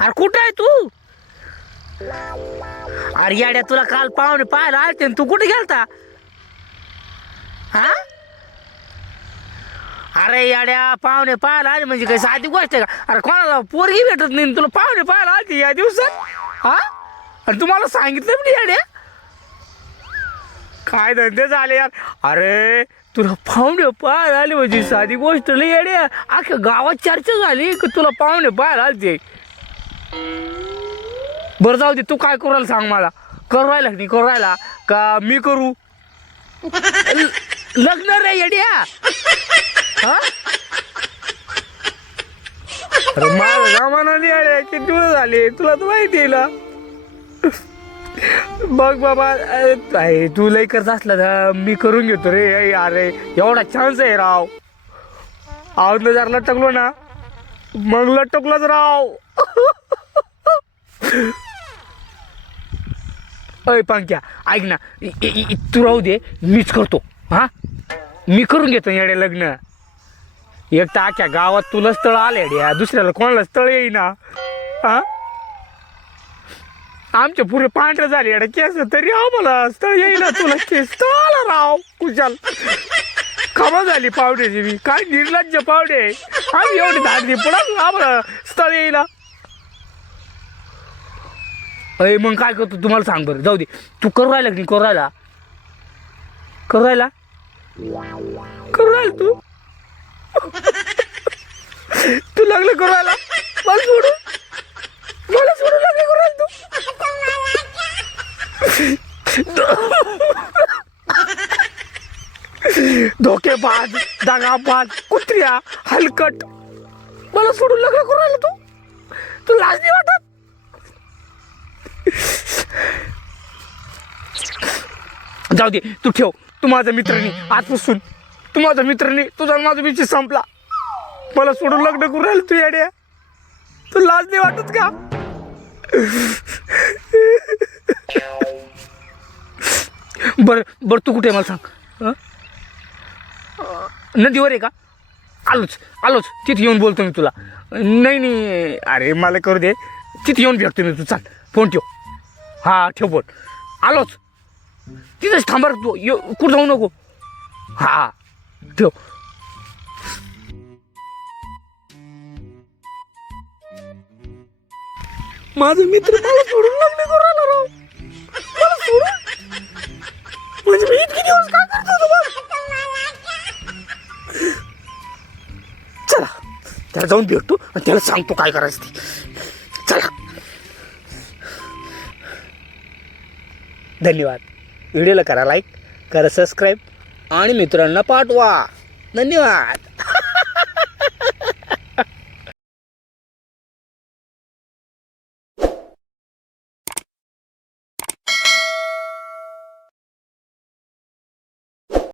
अरे कुठं आहे तू? अरे याड्या तुला काल पाहुणे पाहायला आलते तू कुठे गेलता? हा? अरे याड्या पाहुणे पाहायला आले म्हणजे काही साधी गोष्ट आहे का? अरे कोणाला पोरगी भेटत नाही तुला पाहुणे पाहायला आलते या दिवसात? हा? आणि तुम्हाला सांगितलं पण याड्या? काय धंदे झाले यार? अरे तुला पाहुणे पाहायला आले म्हणजे साधी गोष्ट नाही येड्या. अख्ख्या गावात चर्चा झाली की तुला पाहुणे पाहायला आलते. बरं जाऊ दे तू काय करू राहिला सांग मला. करू राहिला की नाही करू राहिला? का मी करू? ल- लग्न रे येड्या हा. अरे माझं जमाना आले किती दिवस झाले? तुला तर माहिती आहे ना. बघ बाबा अरे आहे, तू लई करत असला तर मी करून घेतो रे अरे एवढा चान्स आहे राव. आवडलं जर लटकलो ना मग लटकलोच राव. अय पांक्या ऐक ना इ- तू राहू दे मीच करतो हा? मी करून घेतो येडे लग्न. एक तर आख्या गावात तुला स्थळ आले येड्या. दुसऱ्याला कोणाला स्थळ येईना. हा? आमच्या पुरे पांढरे झाले येडे केस तरी आम्हाला स्थळ येईना तुला. केस स्थळ राव कुशाल. खबर झाली पावड्याची मी काय निर्लज्ज पावडे. आम्ही एवढी धाडली पुढं आम्हाला स्थळ येईना. अय मग काय करतो? तुम्हाला सांग बरं. जाऊ दे. तू करू राहिला की करू राहिला? करू राहिला? करू राहिला तू? तू लागलं करू राहिला? मला सोडू? मला सोडू लागले करू राहिला तू? धोकेबाज दगाबाज कुत्र्या हलकट. मला सोडून लग्न करू राहिला तू? जाऊ दे तू ठेव. तू माझा मित्र नाही आजपासून. तू माझा मित्र नाही तुझा माझा विषय संपला. मला सोडून लग्न करू राहिलं तू येड्या. तू लाज नाही वाटत का? बर बर तू कुठे आहे मला सांग? नदीवर आहे का? आलोच आलोच. तिथे येऊन बोलतो मी तुला. नाही नाही अरे मला करू दे. तिथे येऊन भेटतो मी तू. चाल फोन ठेव. हां ठेव फोन. आलोच. तिथंच थांबार तू ये कुठं जाऊ नको. हा ठेव. माझे मित्र मला सोडून लग्न करू राहिला राव. मला सोडून. म्हणजे मी इतके दिवस काय करत होतो बघ चला त्याला जाऊन भेटतो आणि त्याला सांगतो काय करायचं ते. चला. धन्यवाद. व्हिडिओला करा लाईक करा सबस्क्राईब आणि मित्रांना पाठवा. धन्यवाद.